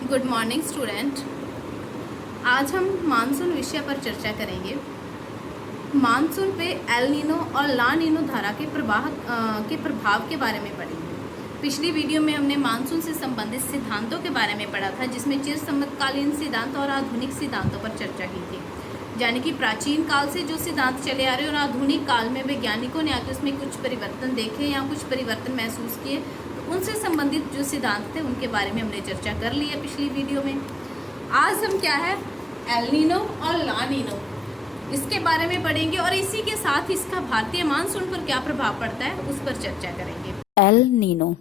Good morning student. आज हम monsoon विषय पर चर्चा करेंगे। मानसून पे एल नीनो और ला नीनो धारा के प्रभाव के बारे में पढ़ेंगे। पिछली वीडियो में हमने मानसून से संबंधित सिद्धांतों के बारे में पढ़ा था, जिसमें चिर समकालीन सिद्धांत और आधुनिक सिद्धांतों पर चर्चा की थी। यानी कि प्राचीन काल से जो सिद्धांत चले आ रहे हैं और आधुनिक काल में वैज्ञानिकों ने आके उसमें कुछ परिवर्तन देखे या कुछ परिवर्तन महसूस किए, तो उनसे संबंधित जो सिद्धांत थे उनके बारे में हमने चर्चा कर ली है पिछली वीडियो में। आज हम क्या है, एल नीनो और ला नीनो, इसके बारे में पढ़ेंगे और इसी के साथ इसका भारतीय मानसून पर क्या प्रभाव पड़ता है उस पर चर्चा करेंगे। एल नीनो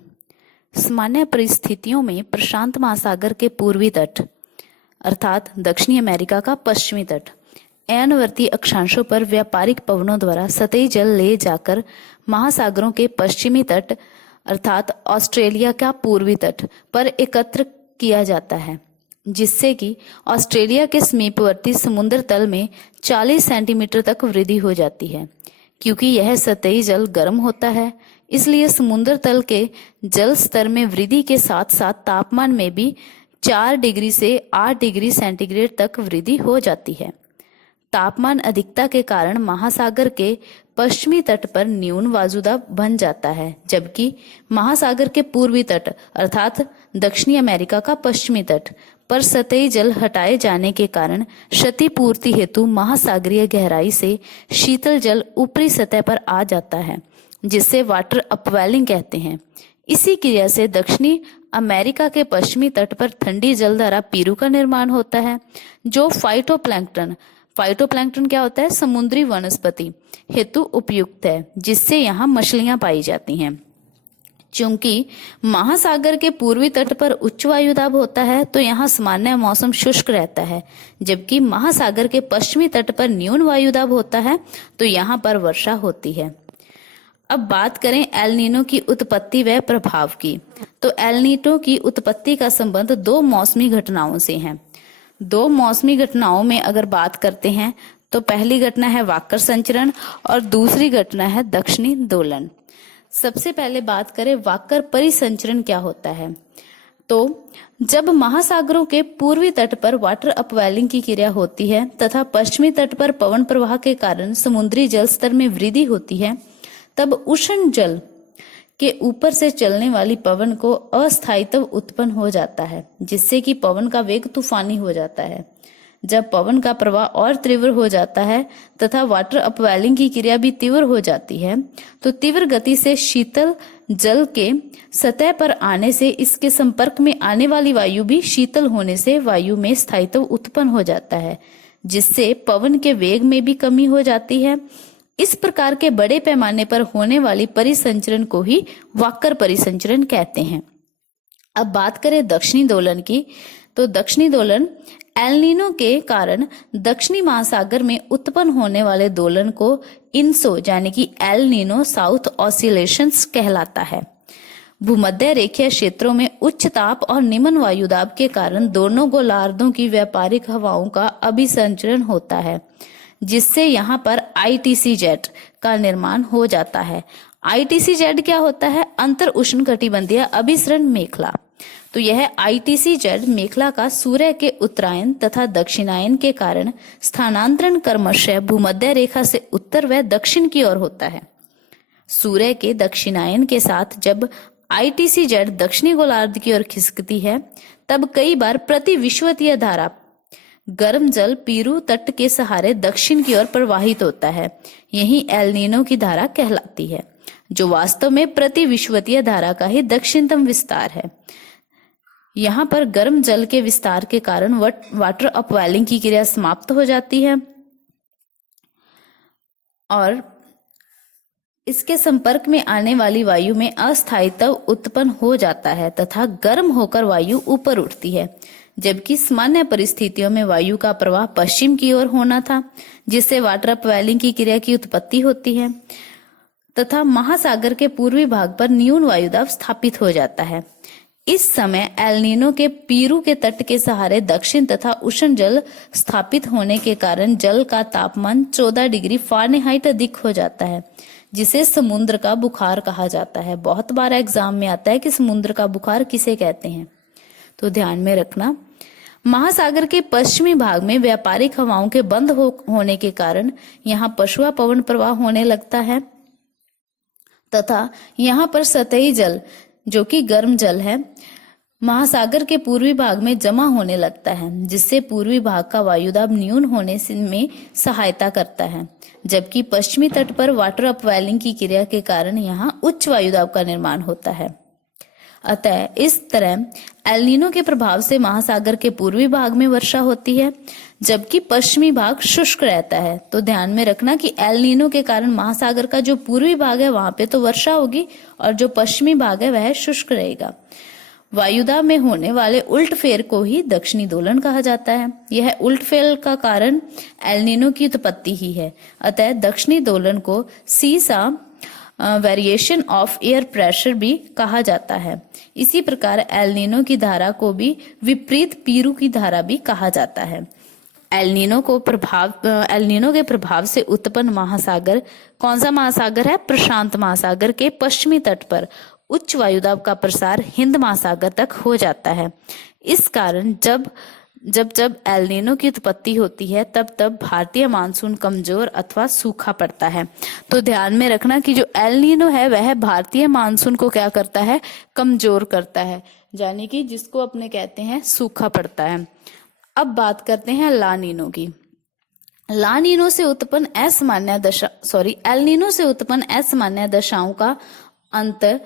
सामान्य परिस्थितियों में प्रशांत महासागर के पूर्वी तट अर्थात दक्षिणी अमेरिका का पश्चिमी तट, अयनवर्ती अक्षांशों पर व्यापारिक पवनों द्वारा सतही जल ले जाकर महासागरों के पश्चिमी तट अर्थात ऑस्ट्रेलिया का पूर्वी तट पर एकत्र किया जाता है, जिससे कि ऑस्ट्रेलिया के समीपवर्ती समुद्र तल में 40 सेंटीमीटर तक वृद्धि हो जाती है। क्योंकि यह सतही जल गर्म होता है, इसलिए समुद्र तल के जल स्तर में वृद्धि के साथ साथ तापमान में भी 4 डिग्री से 8 डिग्री सेंटीग्रेड तक वृद्धि हो जाती है। तापमान अधिकता के कारण महासागर के पश्चिमी तट पर न्यून वायुदाब बन जाता है, जबकि महासागर के पूर्वी तट अर्थात दक्षिणी अमेरिका का पश्चिमी तट पर सतही जल हटाए जाने के कारण क्षतिपूर्ति हेतु महासागरीय गहराई से शीतल जल ऊपरी सतह पर आ जाता है, जिसे वाटर अपवेलिंग कहते हैं। इसी क्रिया से दक्षिणी अमेरिका के पश्चिमी तट पर ठंडी जलधारा पीरू का निर्माण होता है, जो फाइटोप्लैंक्टन क्या होता है, समुद्री वनस्पति हेतु उपयुक्त है, जिससे यहाँ मछलियां पाई जाती हैं। चूंकि महासागर के पूर्वी तट पर उच्च वायुदाब होता है, तो यहाँ सामान्य मौसम शुष्क रहता है, जबकि महासागर के पश्चिमी तट पर न्यून वायुदाब होता है, तो यहाँ पर वर्षा होती है। अब बात करें एल नीनो की उत्पत्ति व प्रभाव की, तो एल नीनो की उत्पत्ति का संबंध 2 मौसमी घटनाओं से है। 2 मौसमी घटनाओं में अगर बात करते हैं तो पहली घटना है वाकर संचरण और दूसरी घटना है दक्षिणी दोलन। सबसे पहले बात करें वाकर परिसंचरण क्या होता है, तो जब महासागरों के पूर्वी तट पर वाटर अपवेलिंग की क्रिया होती है तथा पश्चिमी तट पर पवन प्रवाह के कारण समुद्री जल स्तर में वृद्धि होती है, तब उष्ण जल के ऊपर से चलने वाली पवन को अस्थायित्व उत्पन्न हो जाता है, जिससे कि पवन का वेग तूफानी हो जाता है। जब पवन का प्रवाह और तीव्र हो जाता है तथा वाटर अपवेलिंग की क्रिया भी तीव्र हो जाती है, तो तीव्र गति से शीतल जल के सतह पर आने से इसके संपर्क में आने वाली वायु भी शीतल होने से वायु में स्थायित्व उत्पन्न हो जाता है, जिससे पवन के वेग में भी कमी हो जाती है। इस प्रकार के बड़े पैमाने पर होने वाली परिसंचरण को ही वाकर परिसंचरण कहते हैं। अब बात करें दक्षिणी दोलन की, तो दक्षिणी दोलन एल नीनो के कारण दक्षिणी महासागर में उत्पन्न होने वाले दोलन को इनसो यानी कि एल नीनो साउथ ऑसिलेशंस कहलाता है। भूमध्य रेखीय क्षेत्रों में उच्च ताप और निम्न वायुदाब के कारण दोनों गोलार्धों की व्यापारिक हवाओं का अभिसंचरण होता है, जिससे यहाँ पर ITC-Z का निर्माण हो जाता है। ITC-Z क्या होता है, अंतर उष्णकटिबंधीय अभिसरण मेखला। तो यह ITC-Z मेखला का सूर्य के उत्तरायण तथा दक्षिणायन के कारण स्थानांतरण क्रमशः भूमध्य रेखा से उत्तर व दक्षिण की ओर होता है। सूर्य के दक्षिणायन के साथ जब ITC-Z दक्षिणी गोलार्ध की ओर खिसकती है, तब कई बार प्रति विषुवतीय धारा गर्म जल पीरू तट के सहारे दक्षिण की ओर प्रवाहित होता है। यही एल नीनो की धारा कहलाती है, जो वास्तव में प्रति विषुवतीय धारा का ही दक्षिणतम विस्तार है। यहाँ पर गर्म जल के विस्तार के कारण वाटर अपवेलिंग की क्रिया समाप्त हो जाती है और इसके संपर्क में आने वाली वायु में अस्थायित्व उत्पन्न हो जाता है तथा गर्म होकर वायु ऊपर उठती है, जबकि सामान्य परिस्थितियों में वायु का प्रवाह पश्चिम की ओर होना था, जिससे वाटर अपवेलिंग की क्रिया की उत्पत्ति होती है तथा महासागर के पूर्वी भाग पर न्यून वायुदाब स्थापित हो जाता है। इस समय एल नीनो के पीरू के तट के सहारे दक्षिण तथा उष्ण जल स्थापित होने के कारण जल का तापमान 14 डिग्री फ़ारेनहाइट अधिक हो जाता है, जिसे समुद्र का बुखार कहा जाता है। बहुत बार एग्जाम में आता है कि समुद्र का बुखार किसे कहते हैं, तो ध्यान में रखना, महासागर के पश्चिमी भाग में व्यापारिक हवाओं के बंद होने के कारण यहाँ पछुआ पवन प्रवाह होने लगता है तथा यहाँ पर सतही जल जो कि गर्म जल है महासागर के पूर्वी भाग में जमा होने लगता है, जिससे पूर्वी भाग का वायुदाब न्यून होने में सहायता करता है, जबकि पश्चिमी तट पर वाटर अपवेलिंग की क्रिया के कारण यहाँ उच्च वायुदाब का निर्माण होता है। अतः इस तरह एल नीनो के प्रभाव से महासागर के पूर्वी भाग में वर्षा होती है, जबकि पश्चिमी भाग शुष्क रहता है। तो ध्यान में रखना कि एल नीनो के कारण महासागर का जो पूर्वी भाग है वहां पे तो वर्षा होगी और जो पश्चिमी भाग है वह शुष्क रहेगा। वायुदाब में होने वाले उल्टफेर को ही दक्षिणी दोलन कहा जाता है। यह उल्टफेर का कारण एल नीनो की उत्पत्ति ही है। अतः दक्षिणी दोलन को सीसा वेरिएशन ऑफ एयर प्रेशर भी कहा जाता है। इसी प्रकार एल नीनो की धारा को भी विपरीत पीरू की धारा भी कहा जाता है। एल नीनो के प्रभाव से उत्पन्न महासागर कौन सा महासागर है? प्रशांत महासागर के पश्चिमी तट पर उच्च वायुदाब का प्रसार हिंद महासागर तक हो जाता है। इस कारण जब एल नीनो की उत्पत्ति होती है तब भारतीय मानसून कमजोर अथवा सूखा पड़ता है। तो ध्यान में रखना कि जो एल नीनो है वह भारतीय मानसून को क्या करता है? कमजोर करता है, यानी कि जिसको अपने कहते हैं सूखा पड़ता है। अब बात करते हैं ला नीनो की। एल नीनो से उत्पन्न असामान्य दशाओं का अंत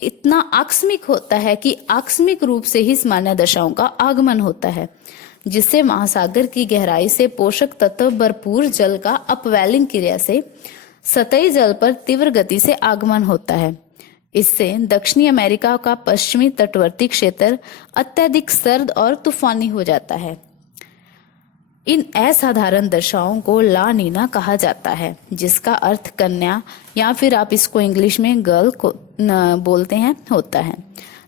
इतना आकस्मिक होता है कि आकस्मिक रूप से ही सामान्य दशाओं का आगमन होता है, जिससे महासागर की गहराई से पोषक तत्व भरपूर जल का अपवेलिंग क्रिया से सतही जल पर तीव्र गति से आगमन होता है। इससे दक्षिणी अमेरिका का पश्चिमी तटवर्ती क्षेत्र अत्यधिक सर्द और तूफानी हो जाता है। इन असाधारण दशाओं को ला नीना कहा जाता है, जिसका अर्थ कन्या या फिर आप इसको इंग्लिश में गर्ल को बोलते हैं होता है।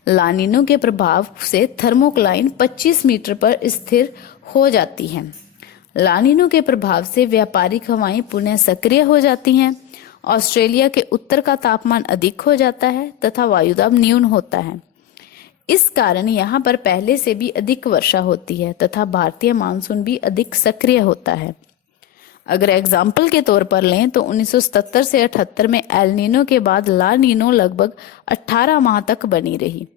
ला नीनो के प्रभाव से थर्मोक्लाइन 25 मीटर पर स्थिर हो जाती है। ला नीनो के प्रभाव से व्यापारिक हवाएं पुनः सक्रिय हो जाती हैं। ऑस्ट्रेलिया के उत्तर का तापमान अधिक हो जाता है तथा वायुदाब न्यून होता है। इस कारण यहाँ पर पहले से भी अधिक वर्षा होती है तथा भारतीय मानसून भी अधिक सक्रिय होता है। अगर एग्जाम्पल के तौर पर लें तो 1977 से 78 में एल नीनो के बाद ला नीनो लगभग 18 माह तक बनी रही।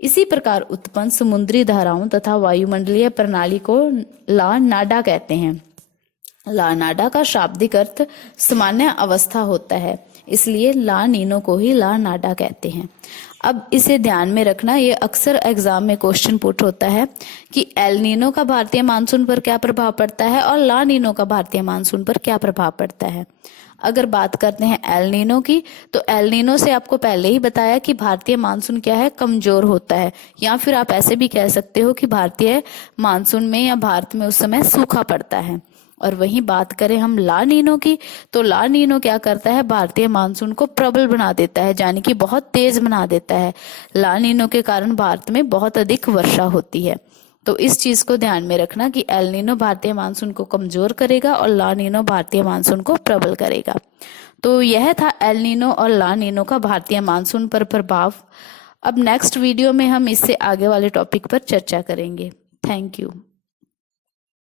इसी प्रकार उत्पन्न समुद्री धाराओं तथा वायुमंडलीय प्रणाली को ला नाडा कहते हैं। ला नाडा का शाब्दिक अर्थ सामान्य अवस्था होता है, इसलिए ला नीनो को ही ला नाडा कहते हैं। अब इसे ध्यान में रखना, ये अक्सर एग्जाम में क्वेश्चन पुट होता है कि एल नीनो का भारतीय मानसून पर क्या प्रभाव पड़ता है और ला नीनो का भारतीय मानसून पर क्या प्रभाव पड़ता है। अगर बात करते हैं एल नीनो की, तो एल नीनो से आपको पहले ही बताया कि भारतीय मानसून क्या है? कमजोर होता है, या फिर आप ऐसे भी कह सकते हो कि भारतीय मानसून में या भारत में उस समय सूखा पड़ता है। और वहीं बात करें हम ला नीनो की, तो ला नीनो क्या करता है? भारतीय मानसून को प्रबल बना देता है, यानी कि बहुत तेज बना देता है। ला नीनो के कारण भारत में बहुत अधिक वर्षा होती है। तो इस चीज को ध्यान में रखना कि एल नीनो भारतीय मानसून को कमजोर करेगा और ला नीनो भारतीय मानसून को प्रबल करेगा। तो यह था एल नीनो और ला नीनो का भारतीय मानसून पर प्रभाव। अब नेक्स्ट वीडियो में हम इससे आगे वाले टॉपिक पर चर्चा करेंगे। Thank you.